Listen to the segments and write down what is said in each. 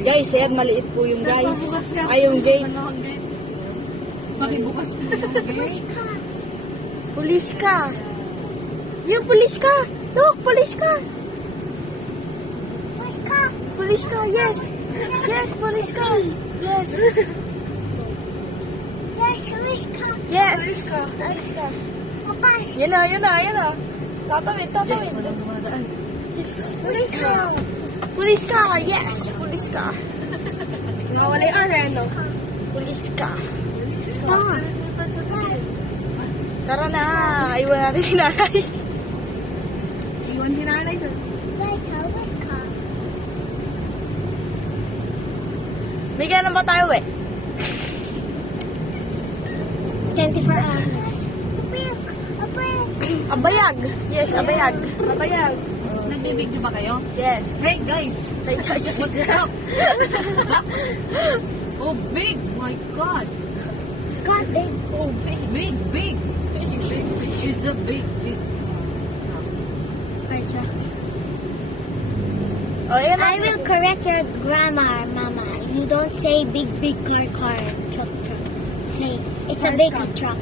Guys, ayan, maliit po yung guys. Ay, yung gate. Makibukas po yung gate. Pulis ka. Yung pulis ka. Look, pulis ka. Pulis ka, yes. Yes, pulis ka. Yes. Yes. Pulis ka. Yan na, yan na, yan na. Tatawid, tatawid. Yes, walang dumadaan. Yes. Pulis ka. Pulis ka, yes. Pulis ka. Nawala yung areno. Pulis ka. Tara na, iwan natin si nanay. Iwan si nanay doon. May gano'n ba tayo 24 hours. Abayag. Yes, abayag. Kabayag. Nagbibigyo ba kayo? Yes. Hey guys! Hey guys, What's up? Oh, big! My God! God, big. Oh, big, big, big! It's a big, big. Oh, yan I will correct your grammar, Mama. You don't say big, big car, truck. You say it's a big truck.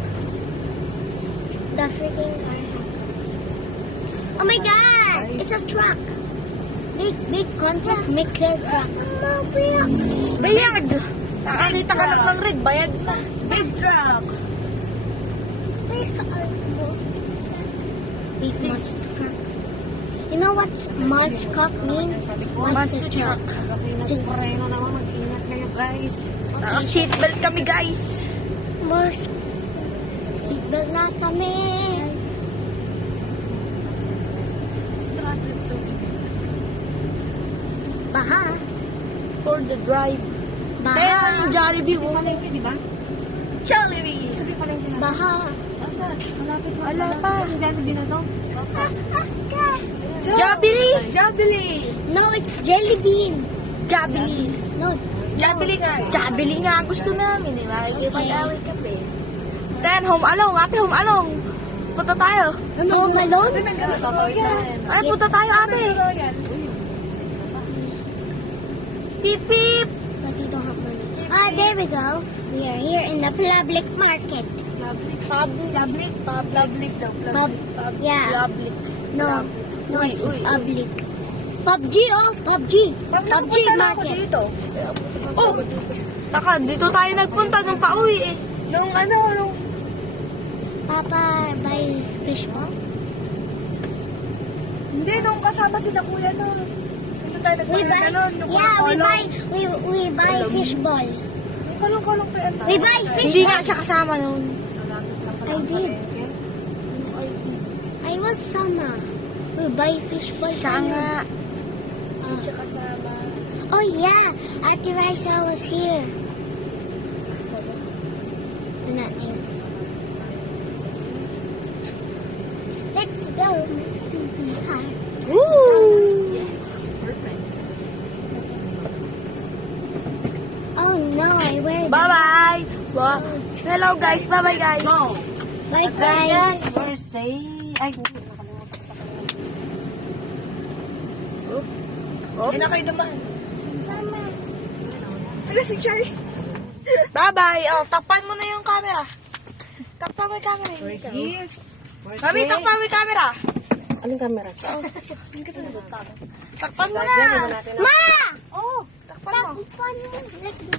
The freaking car has. Oh my God! It's a truck. Big contract mixer truck. Bayag! Nakakita ka lang ng red, bayad na. Big truck! Big monster truck. You know what monster means? Monster truck. Preno naman, mag-ingat kayo guys. Naka-seatbelt kami, guys. Seatbelt na kami. Baha. For the drive. Kaya Baha. yung Jollibee, oh. Malapit, di ba? Jollibee! Sabi pa lang din. Baha. Malapit pa. Wala pa. Ang dami din na to. Jollibee! Jollibee! No, it's jelly bean. Jollibee! No. Jollibee nga. Jollibee nga gusto namin, eh. Makikipag-away kami. Then, home along. Ate, home along. Punta tayo. Home Alone? Ay, punta tayo, ate. Beep, beep. But you don't have money. Ah, there we go. We are here in the public market. Public daw. Yeah. Public. No, no, Uy, it's uy, uy. public. PUBG, oh, PUBG. PUBG market. Dito. Oh! Saka, dito tayo nagpunta nung pauwi eh. Nung ano. Papa, buy fish ball? Hindi, nung kasama si na kuya no. Ito tayo We buy, we buy fish ball. Kalong-kalong pa yan. We buy fish Hindi ball. nga siya kasama noon. I did. I was sama. We buy fish ball. Siya nga. Siya kasama. Oh yeah, Ate Raisa was here. Not names. Let's go, Miss Doobie High. Woo! Yes, perfect. Oh no, I wear it. Bye-bye! Wow. Hello guys, bye-bye guys. Go! Bye guys. We're saying... Ay, Oh. hindi na kayo dumaan. Ala si Charlie. Bye-bye. Oh, takpan mo na yung camera. Takpan mo yung camera. We're here. Mami, takpan mo yung camera. Anong camera? Takpan mo na. Ma! Oh, takpan mo. Takpan mo.